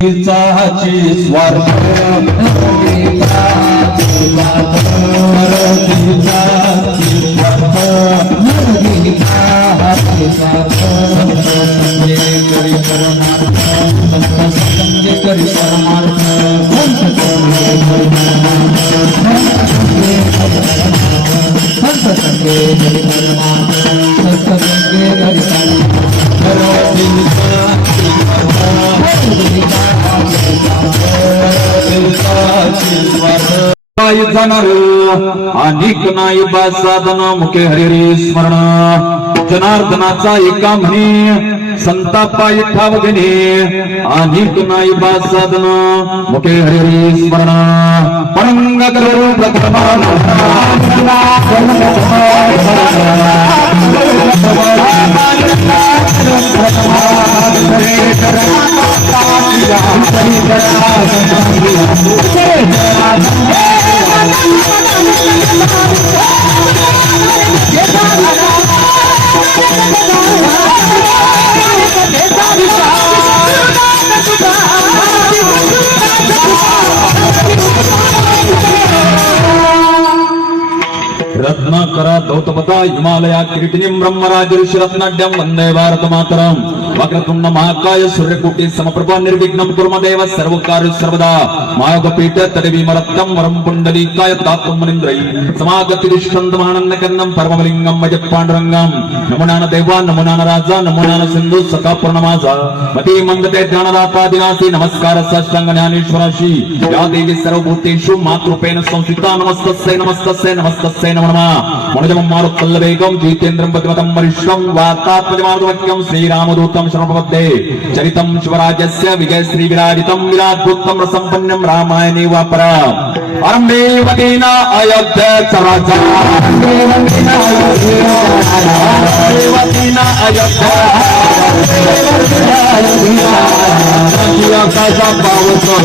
स्वार्थ अनेक नाही बा साधन मुखे हरिहरी स्मरण जनार्दनाचा एका म्हणे संतापायी ठाव घेणे अनेक नाही बा साधन मुखे हरिहरी स्मरण परंग करू रत्नाकरा गौतमता हिमालया किरीटिनीं ब्रह्मराज ऋषिरत्नाढ्यं वंदे भारत मातरम् वक्रतुंड महाकाय सूर्यकोटि समप्रभ निर्विघ्नं कुर्मदेव सर्वकार्य सर्वदा मायोगपीठ तडवीमरत्तं वरं पुण्डलीकाय तात्मनिन्द्रै समागतिरिष्टन्तमानन्दकर्णं परमलिंगं भज पाण्डुरंगं नमो नान देवा नमो नान राजा नमो नान सिंधू सखा पूर्णमाजा मती मंगते ज्ञानदाता दिनासी नमस्कार साष्टांग ज्ञानेश्वराशी या देवी सर्वभूतेषु मातृपेण संस्थिता नमस्तस्यै नमस्तस्यै नमस्तस्यै नमो नमः मनोजमं मारुतल्लवेगं जितेन्द्रं पतिमतं वरिष्ठं वातात्मजमारुतवाक्यं श्रीरामदूतं शरणप्रपद्ये चरितं शिवराजस्य विजय श्री विराजितं विराजभूतं रसंपन्नं रामायणे वापरा आरंभे वदेना अयोध्या चराचा वदेना अयोध्या काजा पावतो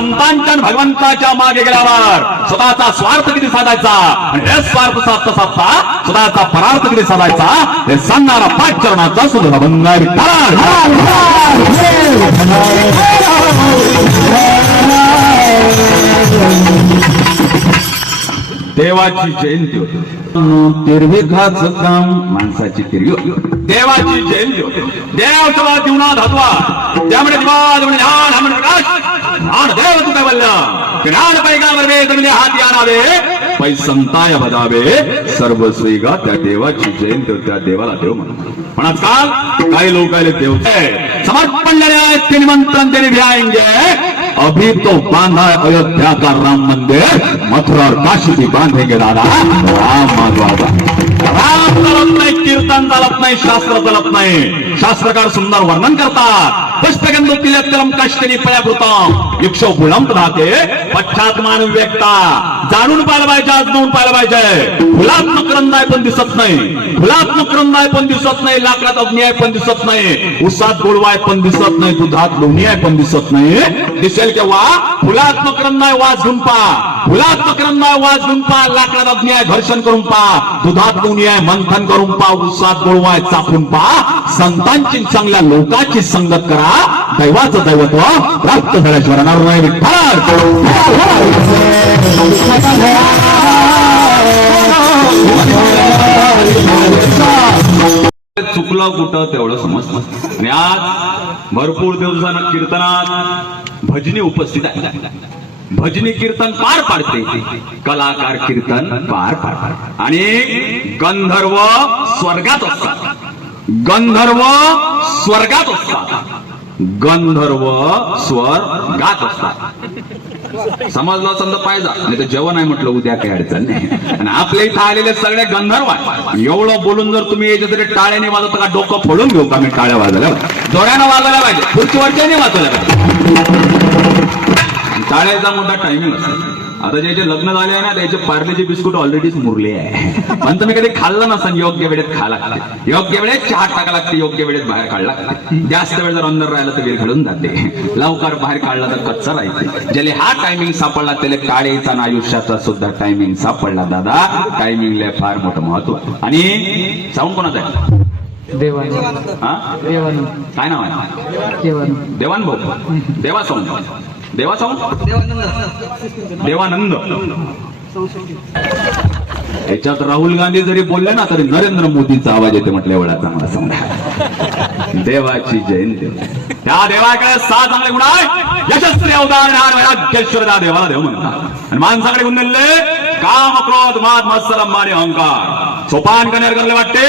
संतांच्या भगवंताच्या मागे गेल्यावर स्वतःचा स्वार्थ किती साधायचा आणि हे स्वार्थ साधता साधता स्वतःचा परार्थ किती साधायचा हे सांगणारा पाच चरणाचा सुद्धा बंगारी देवाची जयंती होती तिरवी घाच काम माणसाची तिरवी देवाची जयंती होती देव सभा जीवनात हतवा त्यामुळे ज्ञान प्रकाश ज्ञान देव तू काय बोलला ज्ञान पैगावर वेद म्हणजे हात आणावे पै संताय बजावे सर्व स्वीगा त्या देवाची जयंती त्या देवाला देव म्हणून आजकाल काही लोक देव समर्पण लेने निमंत्रण देने भी आएंगे अभी तो बांधा अयोध्या का राम मंदिर मथुरा और काशी भी बांधेंगे दादा राम माधवा राम चालत नाही कीर्तन चालत नाही शास्त्र चालत नाही शास्त्रकार सुंदर वर्णन करतात पुष्पगंधो तिलकलम काष्टनी पयाभूतम युक्षो फुलम राहते पश्चात्मान व्यक्ता जाणून पाहिलं पाहिजे आजमावून पाहिलं पाहिजे फुलात्मक रंदाय पण दिसत नाही फुलात्मक रंदाय पण दिसत नाही लाकडात अग्नियाय पण दिसत नाही उसात गोळवाय पण दिसत नाही दुधात लोणीयाय पण दिसत नाही दिसेल केव्हा फुलात्मक रंदाय वाज घेऊन पा फुलात्मक रंदाय वाज घेऊन पा लाकडात अग्नियाय घर्षण करून पा दुधात लोणीयाय मंथन करून पा उसात गोळवाय चापून पा संतांची चांगल्या लोकांची संगत करा दैवाचं दैवत्व प्राप्त झाल्याशिवाय राहणार नाही चुकलं कुठं तेवढं समजतं आणि आज भरपूर दिवसानं कीर्तनात भजनी उपस्थित आहे भजनी कीर्तन पार पाडते कलाकार कीर्तन पार पाडतात आणि गंधर्व स्वर्गात असतात गंधर्व स्वर्गात असतात गंधर्व स्वर्गात असतात समजलं समजा पाहिजे नाही तर जेवण आहे म्हटलं उद्या काही अडचण नाही आणि आपल्या इथं आलेले सगळे गंधर्व आहे एवढं बोलून जर तुम्ही याच्यातरी टाळ्याने वाजवता का डोकं फोडून घेऊ का मी टाळ्या वाजवल्या जोड्यानं वाजवल्या पाहिजे खुर्चीवरच्याने वाजवल्या पाहिजे टाळ्याचा मोठा टायमिंग असतो आता ज्याचे लग्न झाले आहे ना त्याचे पार्लेचे बिस्कुट ऑलरेडीच मुरले आहे, पण तुम्ही कधी खाल्लं नसन. योग्य वेळेत खा लागते, योग्य वेळेत चहा टाका लागते, योग्य वेळेत बाहेर काढला लागते. जास्त वेळ जर अंदर राहिला तर विरघळून जाते, लवकर बाहेर काढला तर कच्चा राहते. ज्याला हा टायमिंग सापडला त्याला काळेचा ना आयुष्याचा सुद्धा टायमिंग सापडला. दादा टायमिंगला फार मोठं महत्व. आणि साऊंड कोणाचा आहे? देवानंद. हा देवानंद. काय नाव आहे? देवानंद. देवान भाऊ. देवा साऊंड. देवा साऊंड. देवानंद. याच्यात राहुल गांधी जरी बोलले ना तरी नरेंद्र मोदींचा आवाज येते म्हटल्या वेळा चांगला समजा. देवाची जयंती. त्या देवाकडे 6 चांगले गुण आहेत. यशस्वी अवतार वैराग्येश्वर देवाला देव म्हणतात. आणि माणसाकडे गुण दिले काम, क्रोध, माद, मत्सर, अंबानी, अहंकार. सोपान कन्यार करले वाटते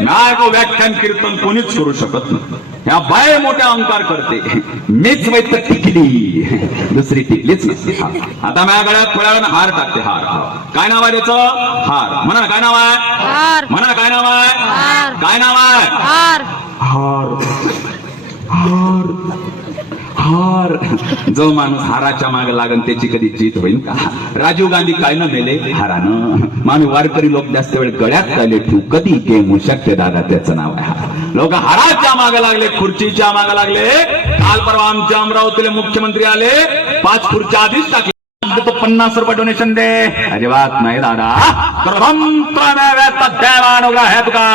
न्याय को व्याख्यान कीर्तन कोणीच करू शकत नाही. ह्या बाय मोठ्या अहंकार करते. मीच वैत टिकली, दुसरी टिकलीच नसते. आता माझ्या गळ्यात थोड्या हार टाकते. हार. काय नाव आहे त्याचं? हार. म्हणा ना काय नाव आहे? म्हणा ना काय नाव आहे? काय नाव आहे? हार. हार. हार. जो माणूस हाराच्या मागे लागन त्याची कधी जीत होईल का? राजीव गांधी काय न मेले? हारानं. मामी वारकरी लोक जास्त वेळ गळ्यात काय ठेवू कधी गेम होऊ शकते दादा, त्याचं नाव आहे. लोक हाराच्या मागे लागले, खुर्चीच्या मागे लागले. काल परवा आमच्या अमरावतीला मुख्यमंत्री आले, 5 खुर्च्या आधीच टाकले. तो 50 रुपये डोनेशन दे. अजिबात नाही दादा. है तुका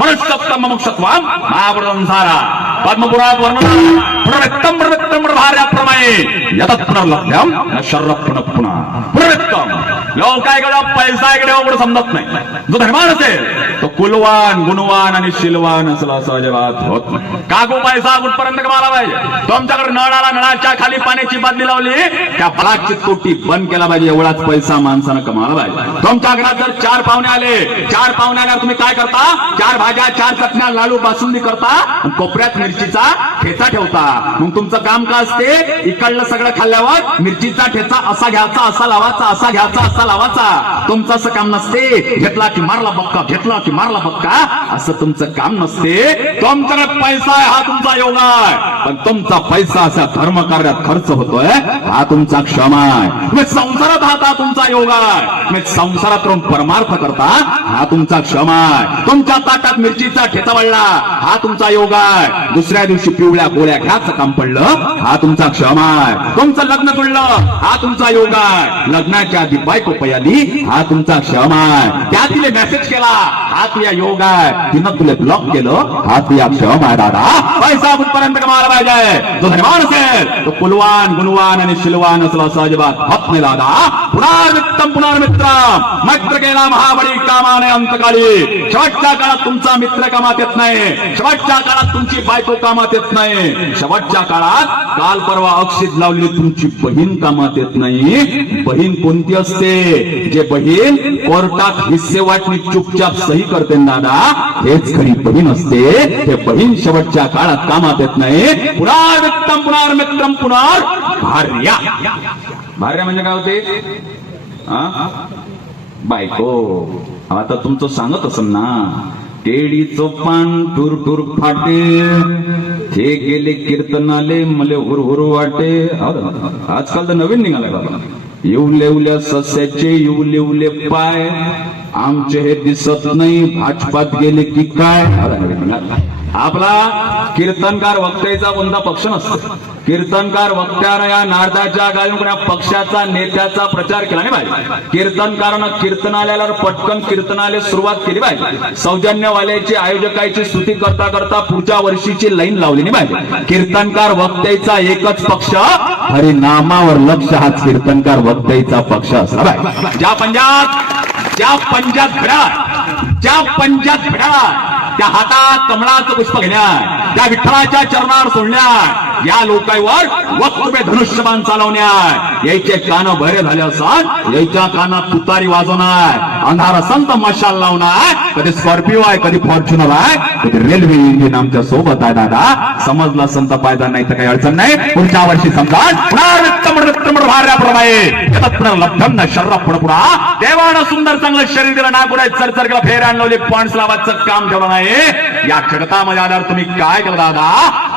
मनुष्यत्व मुमुक्षत्वम महापुरुषं सारा पद्मपुरात वर्णन पुनर्वित्तम भार्याप्रमाणे यतत पुनर्लभ्यम न शर्रप्न पुन्हा पुनर्वित्तम. लोक काय करा पैसा इकडे वगैरे समजत नाही. जो धर्मान असेल तो कुलवान, गुणवान आणि शिलवान असला असं अजिबात होत नाही. कागू पैसा कुठपर्यंत कमाला पाहिजे? तुमच्याकडे नळाला नळाच्या खाली पाण्याची बादली लावली, त्या फळाची तोटी बंद केला पाहिजे. एवढाच पैसा माणसानं कमावला पाहिजे. तुमच्या घरात जर 4 पाहुणे आले, 4 पाहुणे आल्यावर तुम्ही काय करता? 4 भाज्या, 4 चटण्या, लाडू, बासुंदी करता, कोपऱ्यात मिरचीचा ठेचा ठेवता. मग तुमचं काम काय असते? इकडलं सगळं खाल्ल्यावर मिरचीचा ठेचा असा घ्यायचा, असा लावायचा, असा घ्यायचा, असा लावायचा. तुमचं असं काम नसते. घेतला की मारला बक्का, घेतला की मारला बक्का, असं तुमचं काम नसते. तुमच्याकडे पैसा आहे हा तुमचा योग आहे, पण तुमचा पैसा असा धर्म कार्यात खर्च होतोय हा तुमचा क्षमा आहे. तुम्ही संसारात आहात हा तुमचा योग आहे. तुम्ही संसारात राहून परमार्थ करता हा तुमचा क्षमा आहे. तुमच्या ताटात मिरचीचा ठेचा वळला हा तुमचा योग आहे. दुसऱ्या दिवशी पिवळ्या गोळ्या घ्यायचं काम पडलं हा तुमचा क्षमा आहे. तुमचं लग्न जुळलं हा तुमचा योग आहे. लग्नाच्या आधी बायको पयाली हा तुमचा क्षमा आहे. त्या तिने मेसेज केला हा तुझा योग आहे. तिनं तुला ब्लॉक केलं हा तुझा क्षमा आहे. दादा पैसा कुठपर्यंत कमावला पाहिजे? जो धर्मान असेल तो कुलवान, गुणवान आणि शिलवान असला असं अजिबात होत नाही दादा. पुनर्वित्तम पुनर्मित्रम. मित्र केला महाबळी कामाने अंतकाळी. शेवटच्या काळात तुमचा मित्र कामात येत नाही. शेवटच्या काळात तुमची बायको कामात येत नाही. शेवटच्या काळात काल परवा अक्षित लावली तुमची बहीण कामात येत नाही. बहीण कोणती असते? जे बहीण कोर्टात हिस्से वाटणी चुपचाप सही करते दादा, हेच खरी बहीण असते. ते बहीण शेवटच्या काळात कामात येत नाही. पुनर्वित्तम पुनर्मित्रम पुनर्भार्या. भार्या म्हणजे काय होते? बायको. आता तुमचं सांगत असेल ना, केळीचं पान टूर टूर फाटे, हे गेले कीर्तनाले मले हुरहुर वाटे. आजकाल तर नवीन निघालाय बाबा. येवल्या सस्याचे येवले पाय, आमचे हे दिसत नाही भाजपात गेले की काय. आपला कीर्तनकार वक्त्याचा कोणता पक्ष नसतो. कीर्तनकार वक्त्यानं या नारदाच्या घालून कोणा पक्षाचा नेत्याचा प्रचार केला नाही पाहिजे. कीर्तनकारानं कीर्तनालयाला पटकन कीर्तनालय सुरुवात केली पाहिजे. सौजन्यवाल्याची आयोजकाची स्तुती करता करता पुढच्या वर्षीची लाईन लावली नाही पाहिजे. कीर्तनकार वक्त्याचा एकच पक्ष, हरिनामावर लक्ष हाच कीर्तनकार वक्त्याचा पक्ष असला पाहिजे. ज्या पंजात घडा त्या हातात कमळाचं पुष्प घेण्या, त्या विठ्ठलाच्या चरणावर सोडण्या, या लोकांवर वक्तव्य धनुष्यबाण चालवण्या, यायचे कान बरे झाले असतात, यायच्या कानात तुतारी वाजवणार, अंधार संत मशाल लावणार. कधी स्कॉर्पिओ आहे, कधी फॉर्च्युनर आहे, कधी रेल्वे इंजिन आमच्या सोबत आहे. दादा समजला संत पायदा नाही तर काही अडचण नाही. पुढच्या वर्षी समजा लब्धम न शर्रा पुढा. देवानं सुंदर चांगलं शरीर दिलं, ना कुठे चरचरला फेर आणले, पॉइंट्स लावायचं काम ठेवलं नाही. या जगतामध्ये आल्यावर तुम्ही काय केलं दादा?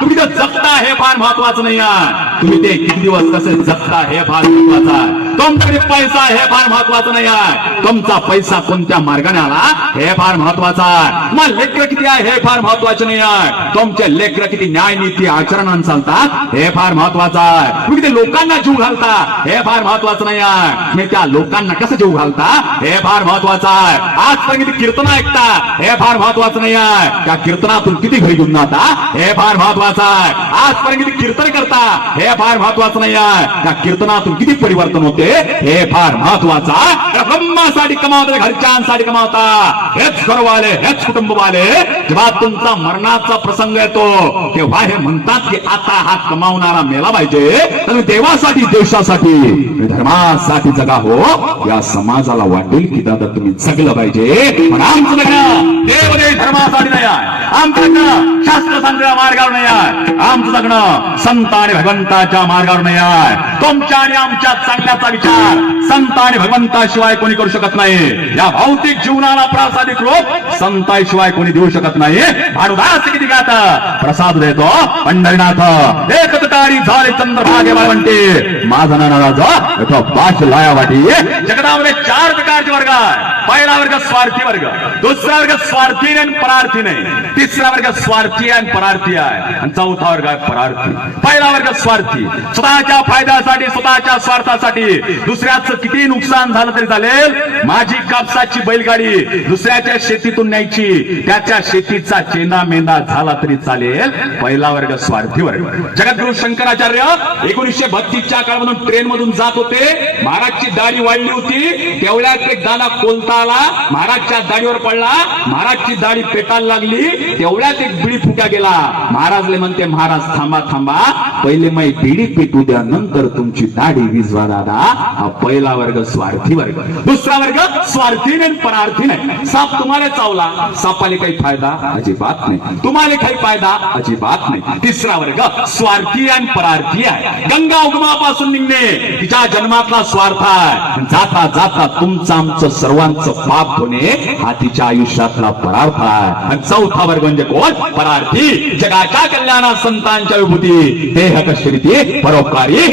तुम्ही तर जगता हे फार महत्वाचं नाही आहे. तुम्ही ते किती दिवस कसे जगता हे फार महत्वाचं आहे. तुमच्याकडे पैसा हे फार महत्वाचं नाही आहे. तुमचा पैसा कोणत्या मार्गाने आला हे फार महत्वाचं आहे. मग लेकर किती आहे हे फार महत्वाचे नाही आहे. तुमचे लेकर किती न्याय नीती आचरणाने चालतात हे फार महत्वाचं आहे. तुम्ही ते लोकांना जीव घालता हे फार महत्वाचं नाही आहे. मी त्या लोकांना कसं जीव घालता हे फार महत्वाचं आहे. आजपर्यंत किती कीर्तन ऐकता हे फार महत्वाचं नाही आहे. त्या कीर्तनातून किती घरी घेऊन जाता हे फार महत्वाचं आहे. आजपर्यंत किती कीर्तन करता हे फार महत्वाचं नाही आहे. त्या कीर्तनातून किती परिवर्तन होते हे फार महत्वाचं आहे. ब्रह्मासाठी कमावता घरच्यांसाठी कमावता हेच घरवाले हेच कुटुंबवाले. जेव्हा तुमचा मरणाचा प्रसंग येतो तेव्हा हे म्हणतात की आता हा कमावणारा मेला पाहिजे, तर देवासाठी देशासाठी धर्मासाठी जगा हो. या समाजाला वाटेल की दादा तुम्ही जगलं पाहिजे. पण आमचं जगणं देवदेव धर्मासाठी नाही आहे. आमचं जगणं शास्त्र सांगणाऱ्या मार्गावर नाही आहे. आमचं जगणं संत आणि भगवंताच्या मार्गावर नाही आहे. तुमच्या आणि आमच्या चांगल्याचा विचार संत आणि भगवंताशिवाय कोणी करू शकत नाही. या भौतिक जीवनाला प्रासादिक रूप संताशिवाय कोणी देऊ शकत नाही. भानुदास किती गात प्रसाद देतो पंढरीनाथ एक तुकारी झाले चंद्रभागे म्हणते माझा नाराज पाच लाया वाटी. जगतामध्ये 4 प्रकारचे वर्ग आहे. पहिला वर्ग स्वार्थी वर्ग, दुसरा वर्ग स्वार्थी आणि परार्थी नाही, तिसरा वर्ग स्वार्थी आणि परार्थी आहे, आणि चौथा वर्ग आहे परार्थी. पहिला वर्ग स्वार्थी, स्वतःच्या फायद्यासाठी स्वतःच्या स्वार्थासाठी दुसऱ्याचं किती नुकसान झालं तरी चालेल, माझी कापसाची बैलगाडी दुसऱ्याच्या शेतीतून न्यायची, त्याच्या शेतीचा चेंदा मेंदा झाला तरी चालेल. पहिला वर्ग स्वार्थी वर्ग. जगद्गुरु शंकराचार्य 1932च्या काळामधून ट्रेन मधून जात होते. महाराजची दाढी वाढली होती. तेवढ्यात एक दादा कोलता आला, महाराजच्या दाढीवर पडला. महाराजची दाढी पेटायला लागली. तेवढ्यात एक बिडी फुट्या गेला. महाराजले म्हणते महाराज थांबा थांबा, पहिले मी बिडी पेटू द्या, नंतर तुमची दाढी विजवा दादा. हा पहिला वर्ग स्वार्थी वर्ग. दुसरा वर्ग स्वार्थी नाही परार्थी नाही. साप तुम्हाला चावला, सापाले काही फायदा अजिबात नाही, तुम्हाला काही फायदा अजिबात नाही. तिसरा वर्ग स्वार्थी आणि परार्थी आहे. गंगा उगमापासून निघणे तिच्या जन्मातला स्वार्थ आहे. जाता जाता तुमचं आमचं सर्वांचं पाप होणे हा तिच्या आयुष्यातला परार्थ आहे. आणि चौथा वर्ग म्हणजे कोण? परार्थी. जगाच्या कल्याणात संतांच्या विभूती देह कष्टरीती परोपकारी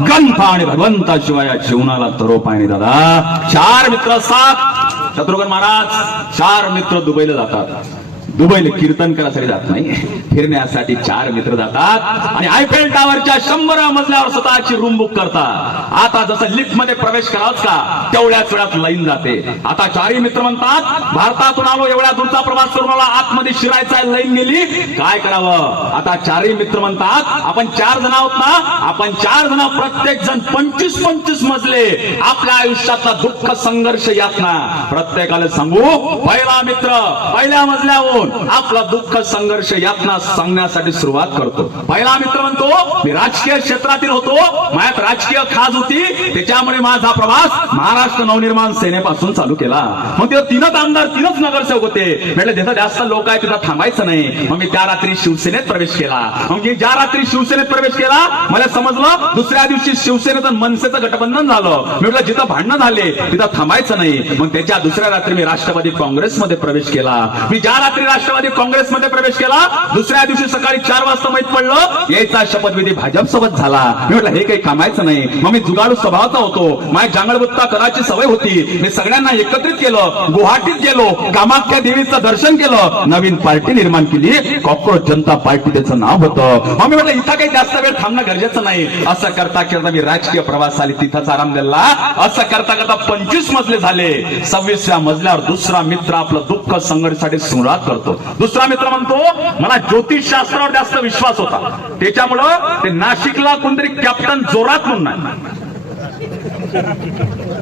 ग्रंथ आणि भगवंताशिवाय जीवनाला तरोप आहे. दादा 4 मित्र असतात. शत्रुघ्न महाराज 4 मित्र दुबईला जातात. दुबईला कीर्तन करायसाठी जात नाही, फिरण्यासाठी 4 मित्र जातात आणि आयफेल टावरच्या 100 मजल्यावर स्वतःची रूम बुक करतात. आता जसं लिफ्ट मध्ये प्रवेश करावंच का तेवढ्याच वेळात लाईन जाते. आता 4 मित्र म्हणतात भारतातून आलो, एवढ्या दूरचा प्रवास करून मला आतमध्ये शिरायचा, लाईन गेली, काय करावं. आता 4 मित्र म्हणतात आपण 4 जण आहोत ना, आपण 4 जण प्रत्येक जण 25-25 मजले आपल्या आयुष्यातला दुःख संघर्ष यातना प्रत्येकाला सांगू. पहिला मित्र पहिल्या मजल्यावर आपला दुःख संघर्ष यातना सांगण्यासाठी सुरुवात करतो. पहिला मित्र म्हणतो मी राजकीय क्षेत्रातील होतो, माझ्यात राजकीय खाज होती, त्याच्यामुळे माझा प्रवास महाराष्ट्र नवनिर्माण सेनेपासून चालू केला. मग ते 3च आमदार 3च नगरसेवक होते. म्हटलं जिथं जास्त लोक आहेत तिथं थांबायचं नाही. मग मी त्या रात्री शिवसेनेत प्रवेश केला. मग मी ज्या रात्री शिवसेनेत प्रवेश केला मला समजलं दुसऱ्या दिवशी शिवसेनेचं मनसेचं गठबंधन झालं. मी म्हटलं जिथं भांडणं झाले तिथं थांबायचं नाही. मग त्याच्या दुसऱ्या रात्री मी राष्ट्रवादी काँग्रेसमध्ये प्रवेश केला. मी ज्या रात्री राष्ट्रवादी काँग्रेसमध्ये प्रवेश केला दुसऱ्या दिवशी सकाळी 4 वाजता माहित पडलं याचा शपथविधी भाजप सोबत झाला. मी म्हटलं हे काही कामायचं नाही. मग मी जुगाडू स्वभावाचा होतो, माझ्या जांगळबुत्ता करायची सवय होती. मी सगळ्यांना एकत्रित केलं, गुवाहाटीत गेलो, कामाख्या देवीचं दर्शन केलं, नवीन पार्टी निर्माण केली, कॉकरोच जनता पार्टी त्याचं नाव होतं. मग मी म्हटलं इथं काही जास्त वेळ थांबणं गरजेचं नाही. असं करता करता मी राजकीय प्रवासाला तिथंच आराम दिला. असं करता करता 25 मजले झाले. 26व्या मजल्यावर दुसरा मित्र आपलं दुःख संघर्षासाठी सुरुवात करतो. दुसरा मित्र म्हणतो मला ज्योतिषशास्त्रावर जास्त विश्वास होता, त्याच्यामुळं ते नाशिकला कोणतरी कॅप्टन जोरात म्हणून नाही.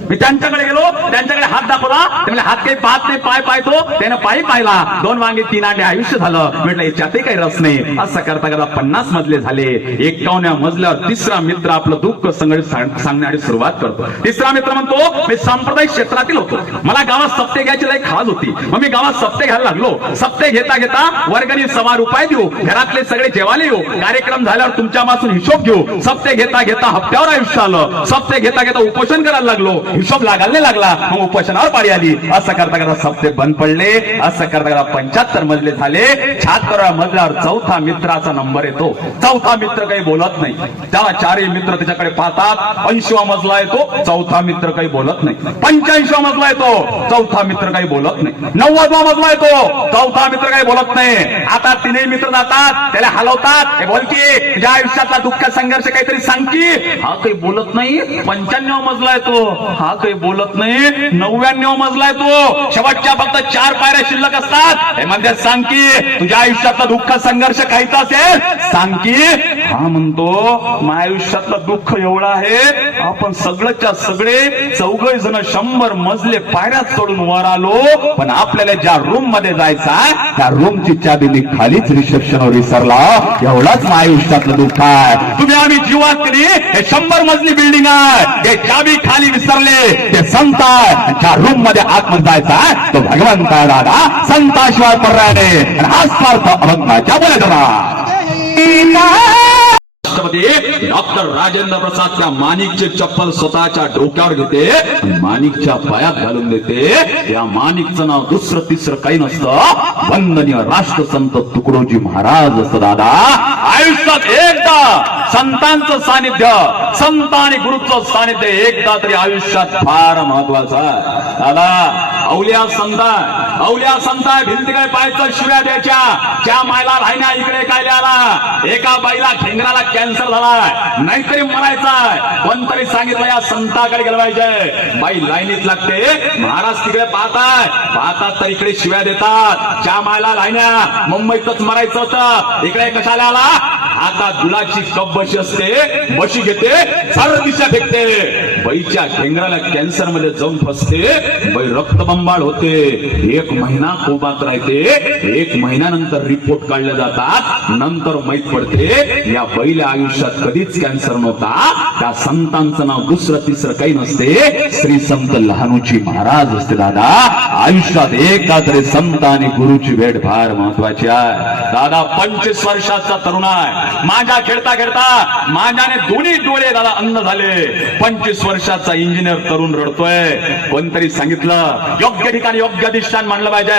मी त्यांच्याकडे गेलो, त्यांच्याकडे हात दाखवला, ते म्हणजे हात काही पाहत नाही, पाय पाहतो, त्यानं पायी पाहिला, 2 वांगे 3 अंडे आयुष्य झालं. म्हटलं याच्यातही काही रस नाही. असं करता करता 50 मजले झाले. 51व्या मजल्यावर तिसरा मित्र आपलं दुःख संघर्ष सांगण्याची सुरुवात करतो. तिसरा मित्र म्हणतो मी सांप्रदायिक क्षेत्रातील होतो, मला गावात सप्ते घ्यायची लई खास होती. मग मी गावात सप्ते घ्यायला लागलो. सप्ते घेता घेता वर्गणी 1.25 रुपये देऊ, घरातले सगळे जेवायला येऊ, कार्यक्रम झाल्यावर तुमच्यापासून हिशोब घेऊ. सप्ते घेता घेता हप्त्यावर आयुष्य आलं. सप्ते घेता घेता उपोषण करायला लागलो, हिशोब लागायला नाही लागला, मग उपोषणावर पाळी आली. असं करता करता सप्ते बंद पडले. असं करता करता 75 मजले झाले. 76व्या मजल्यावर चौथा मित्राचा नंबर येतो. चौथा मित्र काही बोलत नाही. त्याला चारही मित्र त्याच्याकडे पाहतात. 80वा मजला येतो, चौथा मित्र काही बोलत नाही. 85वा मजला येतो, चौथा मित्र काही बोलत नाही. 90वा मजला येतो, चौथा मित्र काही बोलत नाही. आता तीनही मित्र जातात, त्याला हलवतात. हे बोल की तुझ्या आयुष्यातला दुःख संघर्ष काहीतरी सांग की. हा काही बोलत नाही. 95वा मजला येतो, हा काही बोलत नाही. 99वा मजला येतो, शेवटच्या फक्त 4 पायऱ्या शिल्लक असतात. हे म्हणते सांग की तुझ्या आयुष्यातला दुःख संघर्ष काहीच असेल सांग की. हा म्हणतो माझ्या आयुष्यातलं दुःख एवढं आहे, आपण सगळंच्या सगळे 4 जण 100 मजले पायऱ्या चढून वर आलो, पण आपल्याला ज्या रूम मध्ये जायचा त्या रूमची चाबी मी खालीच रिसेप्शनवर विसरला. एवढाच माझ्या आयुष्यातलं दुःख आहे. तुम्ही आम्ही जीवात केली हे 100 मजली बिल्डिंग आहे, ते चाबी खाली विसरले. ते संत आहे, ज्या रूम मध्ये आतमध्ये जायचा तो भगवंत आहे दादा. संताशिवाय पर्याय नाही. आणि हा स्वार्थ अभंगाच्या बोला राष्ट्रपती डॉक्टर राजेंद्र प्रसाद त्या माणिकचे चप्पल स्वतःच्या डोक्यावर घेते, माणिकच्या पायात घालून देते. या माणिकचं नाव दुसरं तिसरं काही नसतं, वंदनीय राष्ट्रसंत तुकडोजी महाराज असतं दादा. आयुष्यात एकदा संतांचं सानिध्य, संत आणि गुरुचं सानिध्य एकदा तरी आयुष्यात फार महत्वाचं आहे दादा. अवलिया संत भिंतीकडे पाहायचं, शिव्या द्यायच्या. त्या मायला राहिना इकडे काय आला, एका बाईला ठेंगराला कॅन्सर झालाय, नाहीतरी मरायचाय. कोणतरी सांगितलं या संताकडे गेलं पाहिजे. बाई लाईनीत लागते, महाराज तिकडे पाहतात तर इकडे शिव्या देतात. त्या मायला राहिना मुंबईतच मरायचं होतं, इकडे कशाला आला. आता दुलाची कप बशी असते, बशी घेते, सर्व दिशा फेकते. बाईच्या ठेंगराला कॅन्सर मध्ये जाऊन फसते, बाई रक्तबंबाळ होते. 1 महिना कोमात राहते. 1 महिन्यानंतर रिपोर्ट काढले जातात. नंतर माहित पडते या बाईला आयुष्यात कधीच कॅन्सर नव्हता. त्या संतांचं नाव दुसरं तिसरं काही नसते, श्री संत लहानूजी महाराज असते दादा. आयुष्यात एकदा तरी संत आणि गुरुची भेट फार महत्वाची आहे दादा. 25 वर्षाचा तरुण आहे. माझ्या खेळता खेळता माझ्याने दोन्ही डोळे दादा अंध झाले. 25 वर्षाचा इंजिनियर तरुण रडतोय. कोणतरी सांगितलं योग्य ठिकाणी योग्य अधिष्ठान मानलं पाहिजे.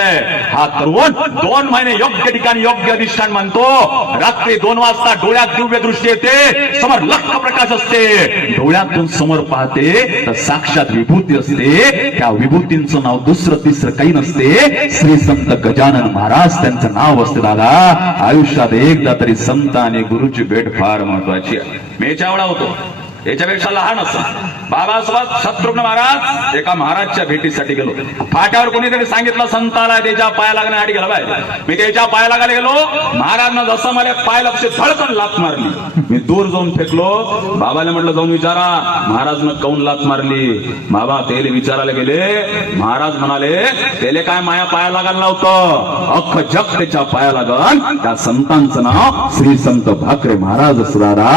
हा तरुण 2 महिने योग्य ठिकाणी योग्य अधिष्ठान मानतो. रात्री 2 वाजता डोळ्यात दिव्य दृष्टी येते, समोर लख प्रकाश असते. डोळ्यातून समोर पाहते तर साक्षात विभूती असते. त्या विभूतींचं नाव दुसरं तिसरं काही नसते, श्री संत गजानन महाराज त्यांचं नाव असते दादा. आयुष्यात एकदा तरी संत आणि गुरुची भेट फार महत्वाची आहे. मेचावडा होतो, याच्यापेक्षा लहान असं बाबासाहेब शत्रुघ्न महाराज एका महाराजच्या भेटीसाठी गेलो. फाट्यावर कोणीतरी सांगितलं संताला त्याच्या पाया लागण्यासाठी गेला पाहिजे. मी त्याच्या पाया लागायला गेलो. महाराजनं जसं मला पाय लक्ष धडकन लात मारली. मी दूर जाऊन फेकलो. बाबाला म्हटलं जाऊन विचारा महाराजनं काऊन लात मारली. बाबा तेले विचारायला गेले. महाराज म्हणाले तेले काय माया पाया लागायला नव्हतं, अख्खं जग त्याच्या पाया लागन. त्या संतांचं नाव श्री संत भाकरे महाराज असणारा.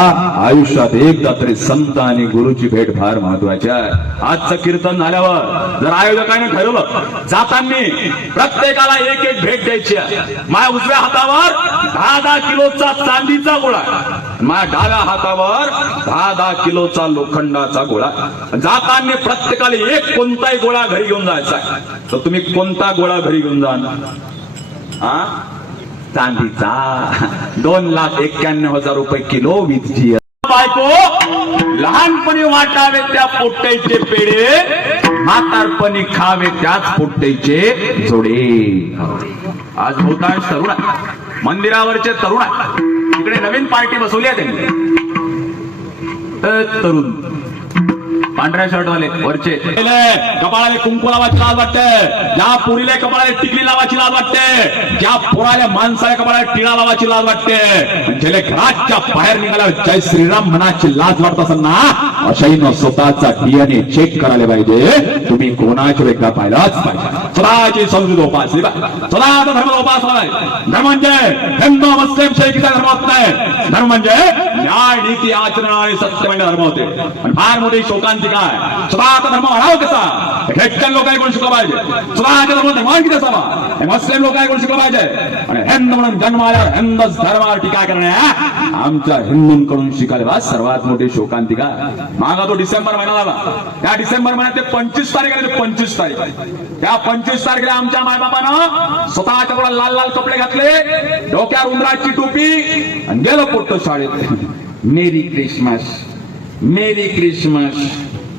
आयुष्यात एकदा तरी संत आणि गुरुची भेट फार महत्वाची आहे. आजचं कीर्तन झाल्यावर जर आयोजकांनी ठरवलं जाताना प्रत्येकाला एक भेट द्यायची आहे. माझ्या उजव्या हातावर 10-10 किलोचा चांदीचा गोळा, माझ्या डाव्या हातावर 10-10 किलोचा लोखंडाचा गोळा. जाताना प्रत्येकाला एक कोणताही गोळा घरी घेऊन जायचा आहे. तर तुम्ही कोणता गोळा घरी घेऊन जाणार? चांदीचा. 2,91,000 रुपये किलो विथ जी. बायको लहानपणी वाटावे त्या पोट्ट्याचे पेढे, म्हातारपणी खावे त्याच पोट्ट्याचे जोडे. आज बहुतांश तरुण मंदिरावरचे तरुण इकडे नवीन पार्टी बसवली आहे त्यांनी. तरुण पांढऱ्या शर्ट वाले वरचे कपाळाला कुंकू लावायची लाज वाटते, ज्या पुरीला कपाळाला टिकली लावायची लाज वाटते, ज्या पोराला माणसाला कपाळाला टिळा लावायची लाज वाटते, ज्याला घराच्या बाहेर निघाला जय श्रीराम म्हणाची लाज वाटत असेल ना, अशाही स्वतःचा DNA चेक करायला पाहिजे. तुम्ही कोणाच्या वेगळा पाहिलाच पाहिजे. स्वतःची संस्कृती उपासली स्वतःचा धर्म उपासला धर्म म्हणजे हिंदू मुस्लिम शीख धर्म होत नाही धर्म म्हणजे न्याय नीती आचरण आणि सत्यమైన धर्म होते पण फार मोठी शोकांती काय स्वतःचा धर्म म्हणावं कसा ख्रिश्चन लोक कोण शिकलं पाहिजे स्वतःच्या धर्म धर्मान किती असावा मुस्लिम लोक कोण शिकलं पाहिजे आणि हिंद म्हणून जन्माला हिंदच धर्मावर टीका करणे आमच्या हिंदूंकडून शिकायला सर्वात मोठी शोकांतिका मागा तो डिसेंबर महिना झाला त्या डिसेंबर महिन्यात ते 25 तारीख आली 25 तारीख त्या 25 तारखेला आमच्या मायबापानं स्वतःच्या थोडा लाल लाल कपडे घातले डोक्यावर उंदराची टोपी आणि गेलो पोट्ट शाळेत मेरी क्रिसमस मेरी क्रिसमस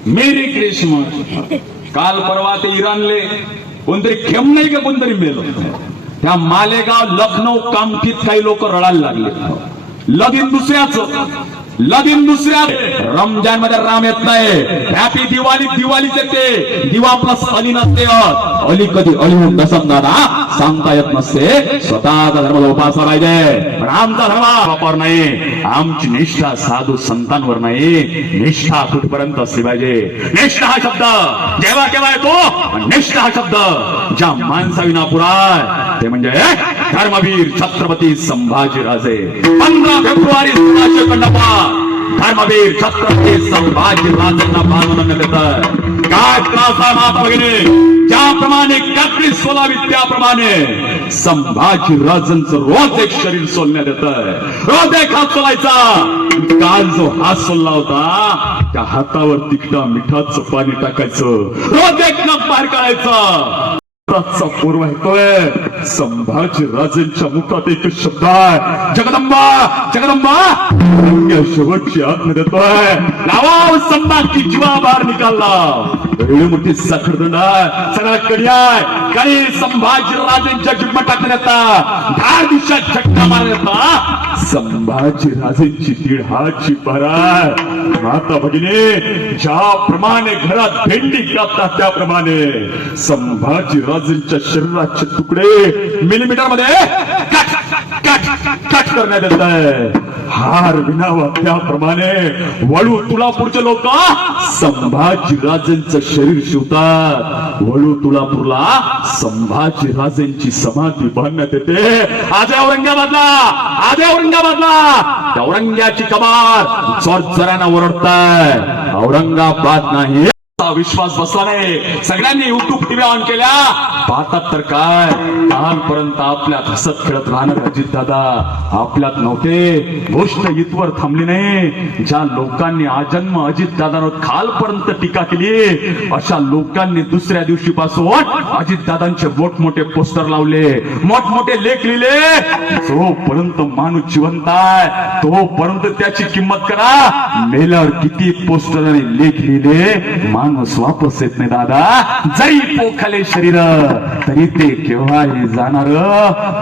मेरी क्रिसमस काल परवा ते इराणले कोणतरी खेम नाही का कोणतरी मेलो त्या मालेगाव लखनौ कामठीत काही लोक रडायला लागले लगीन दुसऱ्याच रमजान मध्ये राम येत नाही हॅपी दिवाळी दिवाळीच येते दिवा प्लस अली नसते अली कधी अली म्हणून नसत दादा सांगता येत नसते स्वतःचा धर्म उपासला पाहिजे पण आमचा धर्म वापर नाही आमची निष्ठा साधू संतांवर नाही निष्ठा कुठपर्यंत असली पाहिजे निष्ठा हा शब्द जेव्हा केव्हा येतो निष्ठा हा शब्द ज्या माणसाविना पुराय ते म्हणजे धर्मवीर छत्रपती संभाजीराजे 15 फेब्रुवारी 1656 धर्मवीर छत्रपती संभाजीराजांना बांधून देतात काय त्रास आहे माता भगिनी ज्याप्रमाणे कात्री सोलावी त्याप्रमाणे संभाजीराजांचं रोज एक शरीर सोलण्यात येतं रोज एक हात सोलायचा काल जो हात सोलला होता त्या हातावर तिखटा मिठाचं पाणी टाकायचं रोज एक नख बाहेर काढायचा पूर्व येतोय संभाजीराजांच्या मुखात एक शब्द आहे जगदंबा जगदंबा शेवटची आत्म देतोय लावा संभाजी जीवा बाहेर निकालला एवढी मोठी साखरदंडा सगळ्या कडी संभाजीराजांच्या जिम्मा टाकण्यात येतात 10 दिवसात झटका मारण्यात येतात संभाजीराजांची 1.5 हातची भराय माता भगिनी ज्याप्रमाणे घरात भेंडी कापतात त्याप्रमाणे संभाजीराजांच्या शरीराचे तुकडे मिलीमीटर मध्ये कट करण्यात येत आहे हार विणावा त्याप्रमाणे वळू तुळापूरचे लोक संभाजीराजांचं शरीर शिवतात वळू तुळापूरला संभाजीराजांची समाधी बांधण्यात येते आज औरंगाबादला औरंगाची कमार जोरजोरानं ओरडताय औरंगाबाद नाही विश्वास बसला नाही सगळ्यांनी युट्यूब टीव्ही ऑन केल्या पाहतात तर काय कालपर्यंत आपल्यात हसत खेळत राहणार अजित दादा आपल्यात नव्हते गोष्ट इथवर थांबली नाही ज्या लोकांनी आजन्म अजित दादांवर कालपर्यंत टीका केली अशा लोकांनी दुसऱ्या दिवशीपासून अजित दादांचे मोठमोठे पोस्टर लावले मोठमोठे लेख लिहिले जोपर्यंत माणूस जिवंत आहे तोपर्यंत त्याची किंमत करा मेल्यावर किती पोस्टर आणि लेख लिहिले माणूस वापस येत नाही दादा जरी पोखले शरीर तरी ते केव्हाही जाणार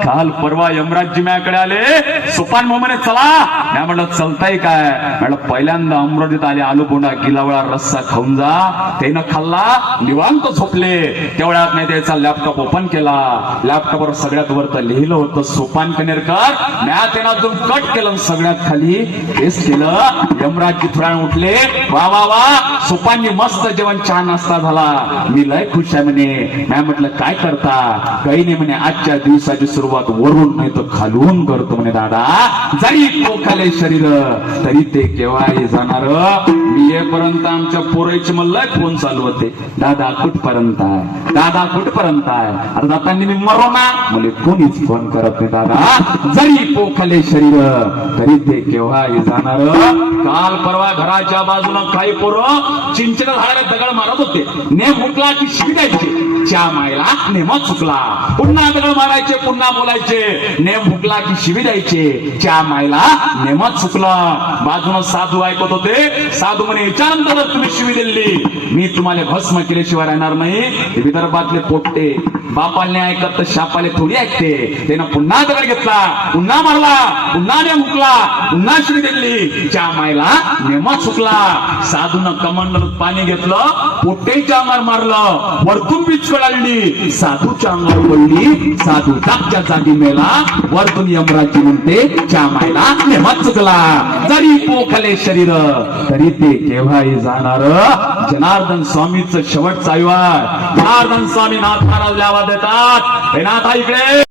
काल परवा यमराजजी माझ्याकडे आले सोपान मोमने चला मी म्हटलं चलताय काय म्हटलं पहिल्यांदा अमरावतीत आले आलू बोंडा गिलावळा रस्सा खाऊन जा त्यानं खाल्ला निवांत झोपले तेवढ्यात नाही त्याचा लॅपटॉप ओपन केला लॅपटॉपवर सगळ्यात वरत लिहिलं होतं सोपान कनेरकर म्या त्यांना अजून कट केलं सगळ्यात खाली हेच केलं यमराजजी थोड्या उठले वा वा वा सोपाननी मस्त जेवण छान नाश्ता झाला मी लय खुश आहे म्हणे मी म्हटलं काय करता काही नाही म्हणे आजच्या दिवसाची सुरुवात वरून नाही तर खालून करतो म्हणे दादा जरी पोखाले शरीर तरी ते केव्हाही जाणार मी येपर्यंत आमच्या पोराईचे मला फोन चालू होते दादा कुठपर्यंत आहे दादा कुठपर्यंत आहे आता दादांनी मी मरो ना मला कोणीच फोन करत नाही दादा जरी पोखाले शरीर तरी ते केव्हाही जाणार काल परवा घराच्या बाजूला काही पोरं चिंचेच्या झाडाला दगड मारत होते नेम हुकला की शिवी द्यायची च्या मायला नेम चुकला पुन्हा दगड मारायचे पुन्हा बोलायचे नेम हुकला की शिवी द्यायचे च्या मायला नेम चुकला बाजूला साधू ऐकत होते साधू म्हणे याच्यानंतर तुम्ही शिवी दिली मी तुम्हाला भस्म केल्याशिवाय राहणार नाही विदर्भातले पोट्टे बापाने ऐकत तर शापाले थोडी ऐकते त्यानं पुन्हा दगड घेतला पुन्हा मारला पुन्हा नेम हुकला पुन्हा शिवी दिली च्या मायला नेम चुकला साधून कमंडल पाणी घेतलं पोट्टेच्या अंगावर मारलं वरतून बीच कळाली साधूच्या अंगावर पडली साधू टाकच्या जागी मेला वरतून यमराजी म्हणते च्या मायला नेम चुकला जरी पोखले शरीर तरी ते केव्हाही जाणार जनार्दन स्वामीचं शेवटचा विवाह. जनार्दन स्वामी नाथ महाराज आवाज देतात, हे नाथा इकडे.